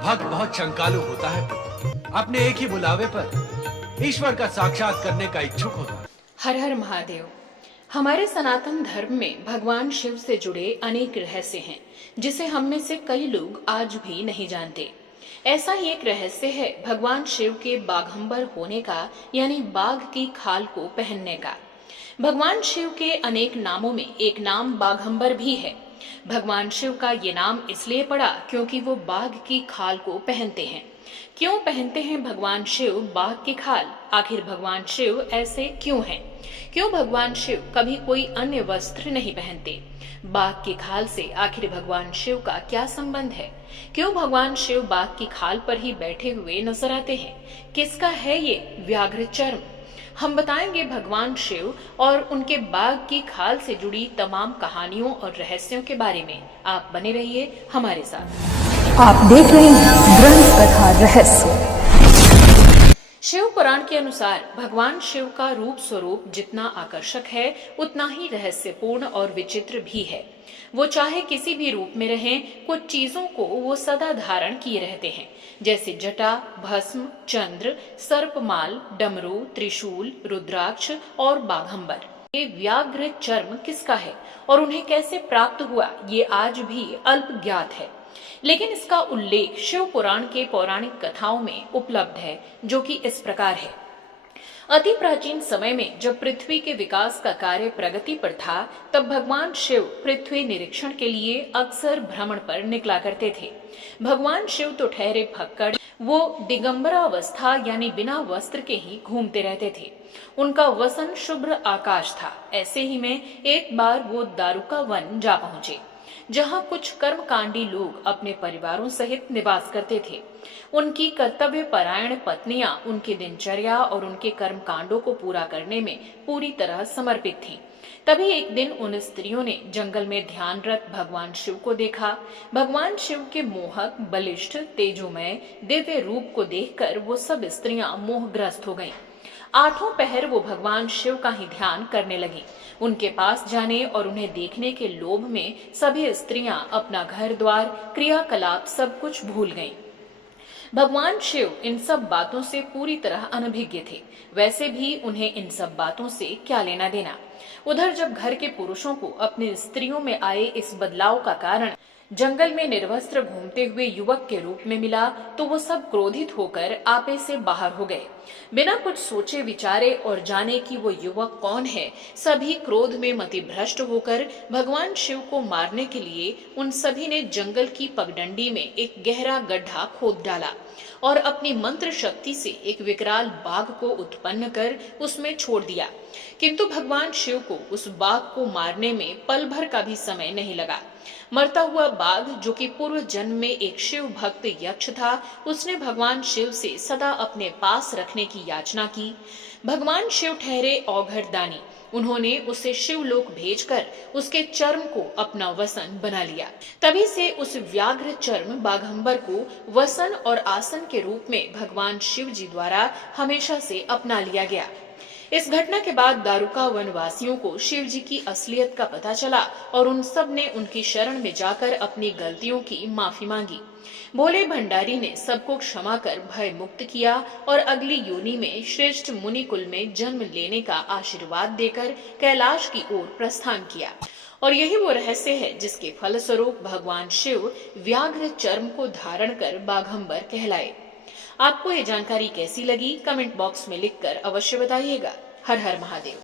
भक्त बहुत शंकालु होता है, अपने एक ही बुलावे पर ईश्वर का साक्षात करने का इच्छुक होता है। हर हर महादेव। हमारे सनातन धर्म में भगवान शिव से जुड़े अनेक रहस्य हैं, जिसे हम में से कई लोग आज भी नहीं जानते। ऐसा ही एक रहस्य है भगवान शिव के बाघंबर होने का, यानी बाघ की खाल को पहनने का। भगवान शिव के अनेक नामों में एक नाम बाघंबर भी है। भगवान शिव का ये नाम इसलिए पड़ा क्योंकि वो बाघ की खाल को पहनते हैं। क्यों पहनते हैं भगवान शिव बाघ की खाल? आखिर भगवान शिव ऐसे क्यों हैं? क्यों भगवान शिव कभी कोई अन्य वस्त्र नहीं पहनते? बाघ की खाल से आखिर भगवान शिव का क्या संबंध है? क्यों भगवान शिव बाघ की खाल पर ही बैठे हुए नजर आते हैं? किसका है ये व्याघ्र चर्म? हम बताएंगे भगवान शिव और उनके बाघ की खाल से जुड़ी तमाम कहानियों और रहस्यों के बारे में। आप बने रहिए हमारे साथ। आप देख रहे हैं ग्रंथ कथा रहस्य। शिव पुराण के अनुसार भगवान शिव का रूप स्वरूप जितना आकर्षक है, उतना ही रहस्यपूर्ण और विचित्र भी है। वो चाहे किसी भी रूप में रहें, कुछ चीजों को वो सदा धारण किए रहते हैं, जैसे जटा, भस्म, चंद्र, सर्पमाल, डमरू, त्रिशूल, रुद्राक्ष और बाघंबर। ये व्याघ्र चर्म किसका है और उन्हें कैसे प्राप्त हुआ, ये आज भी अल्प ज्ञात है। लेकिन इसका उल्लेख शिव पुराण के पौराणिक कथाओं में उपलब्ध है, जो कि इस प्रकार है। अति प्राचीन समय में जब पृथ्वी के विकास का कार्य प्रगति पर था, तब भगवान शिव पृथ्वी निरीक्षण के लिए अक्सर भ्रमण पर निकला करते थे। भगवान शिव तो ठहरे फक्कड़, वो दिगंबरावस्था यानी बिना वस्त्र के ही घूमते रहते थे। उनका वसन शुभ्र आकाश था। ऐसे ही में एक बार वो दारुका वन जा पहुंचे, जहां कुछ कर्मकांडी लोग अपने परिवारों सहित निवास करते थे। उनकी कर्तव्य परायण पत्नियां उनकी दिनचर्या और उनके कर्मकांडों को पूरा करने में पूरी तरह समर्पित थीं। तभी एक दिन उन स्त्रियों ने जंगल में ध्यानरत भगवान शिव को देखा। भगवान शिव के मोहक, बलिष्ठ, तेजोमय, दिव्य रूप को देखकर वो सब स्त्रियां मोहग्रस्त हो गईं। आठों पहर वो भगवान शिव का ही ध्यान करने लगी। उनके पास जाने और उन्हें देखने के लोभ में सभी स्त्रियां अपना घर द्वार, क्रियाकलाप सब कुछ भूल गईं। भगवान शिव इन सब बातों से पूरी तरह अनभिज्ञ थे। वैसे भी उन्हें इन सब बातों से क्या लेना देना। उधर जब घर के पुरुषों को अपने स्त्रियों में आए इस बदलाव का कारण जंगल में निर्वस्त्र घूमते हुए युवक के रूप में मिला, तो वो सब क्रोधित होकर आपे से बाहर हो गए। बिना कुछ सोचे विचारे और जाने कि वो युवक कौन है, सभी क्रोध में मतिभ्रष्ट होकर भगवान शिव को मारने के लिए उन सभी ने जंगल की पगडंडी में एक गहरा गड्ढा खोद डाला और अपनी मंत्र शक्ति से एक विकराल बाघ को उत्पन्न कर उसमें छोड़ दिया। किंतु भगवान शिव को उस बाघ को मारने में पल भर का भी समय नहीं लगा। मरता हुआ बाघ, जो कि पूर्व जन्म में एक शिव भक्त यक्ष था, उसने भगवान शिव से सदा अपने पास रखने की याचना की। भगवान शिव ठहरे औघड़ दानी। उन्होंने उसे शिवलोक भेजकर उसके चर्म को अपना वसन बना लिया। तभी से उस व्याघ्र चर्म बाघंबर को वसन और आसन के रूप में भगवान शिव जी द्वारा हमेशा से अपना लिया गया। इस घटना के बाद दारुका वनवासियों को शिव जी की असलियत का पता चला और उन सब ने उनकी शरण में जाकर अपनी गलतियों की माफी मांगी। भोले भंडारी ने सबको क्षमा कर भय मुक्त किया और अगली योनि में श्रेष्ठ मुनि कुल में जन्म लेने का आशीर्वाद देकर कैलाश की ओर प्रस्थान किया। और यही वो रहस्य है जिसके फलस्वरूप भगवान शिव व्याघ्र चर्म को धारण कर बाघंबर कहलाए। आपको ये जानकारी कैसी लगी, कमेंट बॉक्स में लिखकर अवश्य बताइएगा। हर हर महादेव।